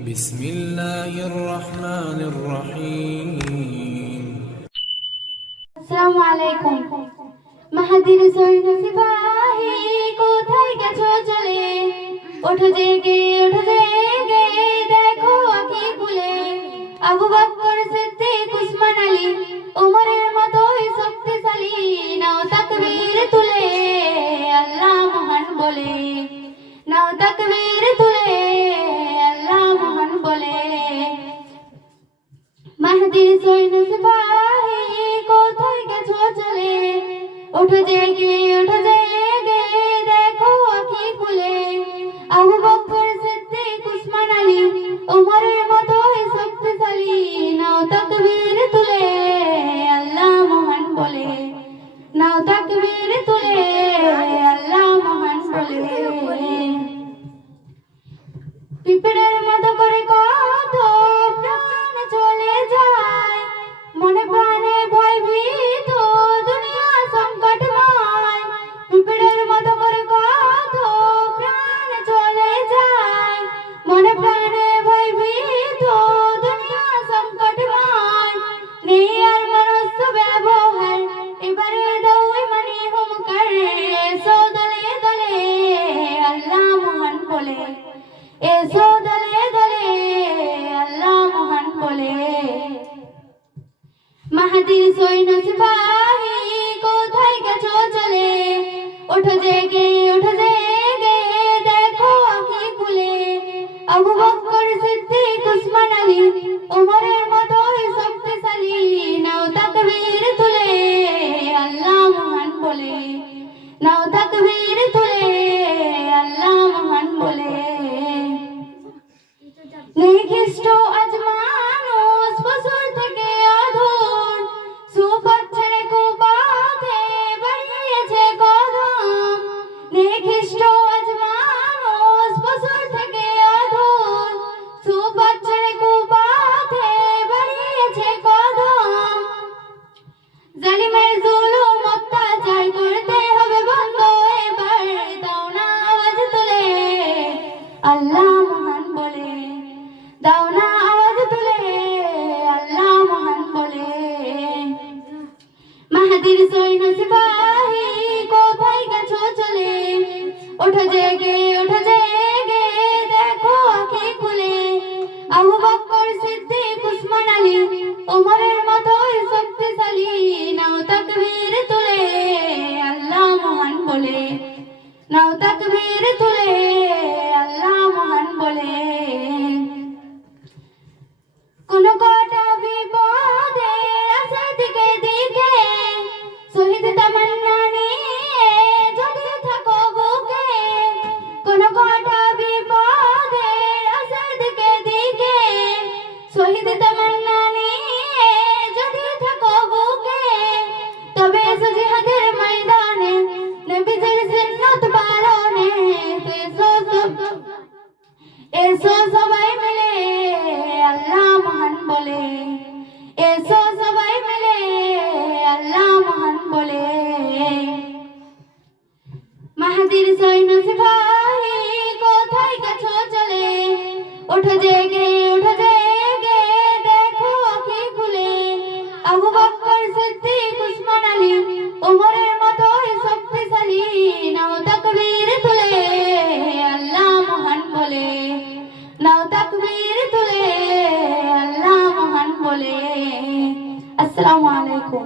بسم الله الرحمن الرحيم السلام عليكم মাহাদির সৈন্য সিপাহী কোথায় গেছো চলে ওঠো জেগে দেখো আঁখি খুলে আবু বকর সিদ্দিক উসমান আলী ওমরের মতোই শক্তিশালী নাও তাকবীর তুলে আল্লাহ মহান বলে নাও তাকবীর তুলে আল্লাহ মহান বলে মাহাদির সৈন্য সিপাহী কোথায় গেছো চলে ওঠো জেগে দেখো আঁখি খুলে আবু বকর সিদ্দিক উসমান আলী ওমরের মতোই শক্তিশালী নাও তাকবীর তুলে আল্লাহ মহান বলে নাও তাকবীর তুলে আল্লাহ মহান বলে পিঁপড়ের মতো করে কত প্রাণ চলে যায় মনে প্রাণে ভয় ভীত দুনিয়া সংকটময় পিঁপড়ের মতো করে কত প্রাণ চলে যায় মনে প্রাণে ভয় ভীত দুনিয়া সংকটময় নেই আর মনুষ্য ব্যবহার এবারে দাও মানে হুমকার এসো দলে দলে আল্লাহ মহান বলে এসো দলে দলে আল্লাহ মহান বলে মাহাদির সৈন্য সিপাহী কোথায় গেছো চলে ওঠো জেগে দেখো আঁখি খুলে আবু বকর সিদ্দিক উসমান আলী ওমরের মতোই শক্তিশালী নাও তাকবীর তুলে আল্লাহ মহান বলে নাও তাকবীর তুলে আল্লাহ মহান বলে নেই খ্রিস্ট আজ মানুষ পশুর থেকে অধুর সুপথ ছেড়ে কুপথে বাড়িয়েছে কদম নেই খ্রিস্ট আজ মানুষ পশুর থেকে অধুর সুপথ ছেড়ে কুপথে বাড়িয়েছে কদম জালিমের জুলুম অত্যাচার করতে হবে বন্ধ এবার দাও না আওয়াজ তুলে আল্লাহ মহান বলে দাও না আওয়াজ তুলে আল্লাহ মহান বলে মাহাদির সৈন্য সিপাহী কোথায় গেছো চলে ওঠো জেগে দেখো আঁখি খুলে আবু বকর সিদ্দিক উসমান আলী ওমরের মতোই শক্তিশালী নাও তাকবীর তুলে আল্লাহ মহান বলে নাও তাকবীর তুলে আল্লাহ মহান বলে কোন কটা বিপদে আছে দিকে শহীদ তামান্না নিয়ে যদি থাকো বুকে কোন কটা বিপদে আছে দিকে শহীদ তামান্না নিয়ে যদি থাকো বুকে তবে এসো জিহাদের ময়দানে নবীজির সুন্নাত পালনে এসো সবাই মিলে আল্লাহ মহান বলে এসো সবাই মিলে আল্লাহ মহান বলে মাহাদির সৈন্য সিপাহী কোথায় গেছো চলে ওঠো জেগে দেখো আঁখি খুলে আবু বকর সিদ্দিক উসমান আলী ওমরের মতোই শক্তিশালী নাও তাকবীর তুলে আল্লাহ মহান বলে নাও তাকবীর তুলে আল্লাহ মহান বলে আসসালামু আলাইকুম।